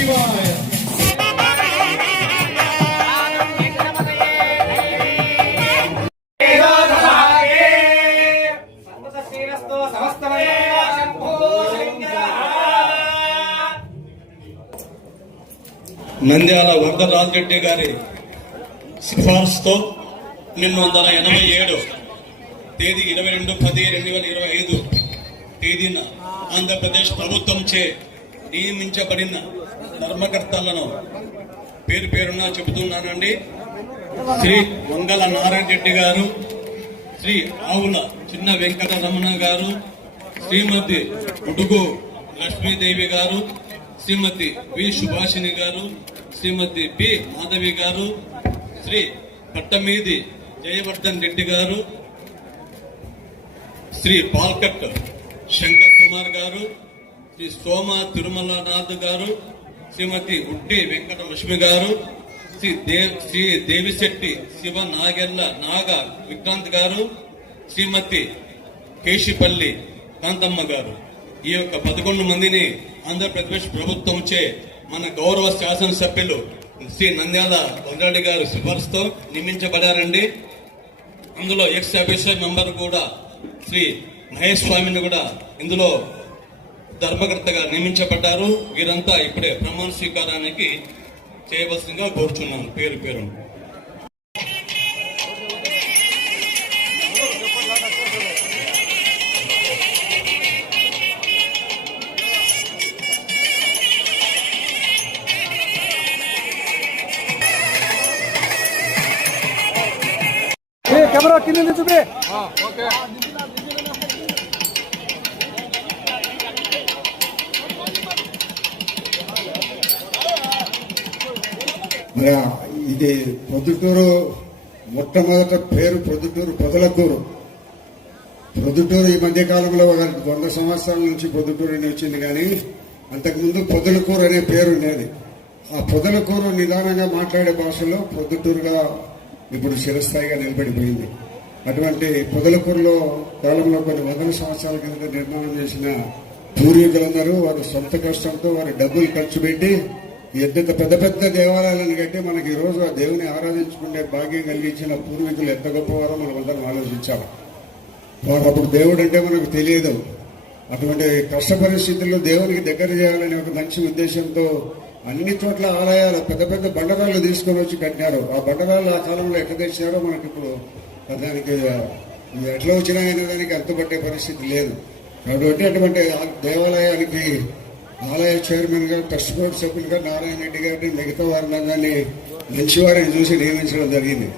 శివాయ నంద్యాల రెడ్డి గారి సిఫార్సుతో రెండు వందల ఎనభై ఏడు తేదీ ఇరవై రెండు పది రెండు వేల ఇరవై ఐదు తేదీన ఆంధ్రప్రదేశ్ ప్రభుత్వంచే నియమించబడిన ధర్మకర్తలను పేరు పేరున చెబుతున్నానండి. శ్రీ వంగల నారాయణ రెడ్డి గారు శ్రీ ఆవుల చిన్న వెంకట రమణ గారు శ్రీమతి ఉడుగు లక్ష్మీదేవి గారు శ్రీమతి వి సుభాషిణి గారు శ్రీమతి పి మాధవి గారు శ్రీ పట్టమీది జయవర్ధన్ రెడ్డి గారు శ్రీ పాల్కట్ శంకర్ కుమార్ గారు శ్రీ సోమ తిరుమలనాథ్ గారు శ్రీమతి ఉట్టి వెంకట లక్ష్మి గారు శ్రీ దేవ్ శ్రీ దేవిశెట్టి శివ నాగెల్ల నాగ విక్రాంత్ గారు శ్రీమతి కేశిపల్లి కాంతమ్మ గారు. ఈ యొక్క పదకొండు మందిని ఆంధ్రప్రదేశ్ ప్రభుత్వంచే మన గౌరవ శాసనసభ్యులు శ్రీ నంద్యాల వనరెడ్డి గారు సిఫార్సుతో నియమించబడారండి. అందులో ఎక్స్ అఫీషియల్ మెంబర్ కూడా శ్రీ మహేష్ స్వామిని కూడా ఇందులో ధర్మకర్తగా నియమించబడ్డారు. వీరంతా ఇప్పుడే ప్రమాణ స్వీకారానికి చేయవలసిందిగా కోరుచున్నాను. పేరు పేరు ఏ కెమెరా కింద నుంచి చూపి మరి ఇది పొద్దుటూరు మొట్టమొదట పేరు పొద్దుటూరు పొదలకూరు పొద్దుటూరు ఈ మధ్య కాలంలో ఒక వంద సంవత్సరాల నుంచి పొద్దుటూరు అని వచ్చింది కానీ అంతకుముందు పొదలకూరు అనే పేరు ఉండేది. ఆ పొదలకూరు నిదానంగా మాట్లాడే భాషలో పొద్దుటూరుగా ఇప్పుడు చిరస్థాయిగా నిలబడిపోయింది. అటువంటి పొదలకూరులో కాలంలో కొన్ని వందల సంవత్సరాల కింద నిర్మాణం చేసిన పూర్వీకులందరూ వారి సొంత కష్టంతో వారి డబ్బులు ఖర్చు పెట్టి ఎంత పెద్ద పెద్ద దేవాలయాలను కట్టి మనకి ఈ రోజు ఆ దేవుని ఆరాధించుకునే భాగ్యం కలిగించిన పూర్వీకులు ఎంత గొప్పవారో మనం అందరం ఆలోచించాలి. అప్పుడు దేవుడు అంటే మనకు తెలియదు. అటువంటి కష్ట పరిస్థితుల్లో దేవునికి దగ్గర చేయాలనే ఒక మంచి ఉద్దేశంతో అన్ని చోట్ల ఆలయాలు పెద్ద పెద్ద బండరాళ్ళు తీసుకొని వచ్చి కట్టినారు. ఆ బండరాళ్ళు ఆ కాలంలో ఎక్కడ తెచ్చారో మనకి ఇప్పుడు దానికి ఎట్లా వచ్చినా అయినా దానికి అంతుపట్టే పరిస్థితి లేదు. కాబట్టి అటువంటి దేవాలయానికి ఆలయ చైర్మన్ గారు ట్రస్ట్ బోర్డు సభ్యులుగా నారాయణ రెడ్డి గారిని మిగతా వారిని మంచివారిని చూసి నియమించడం జరిగింది.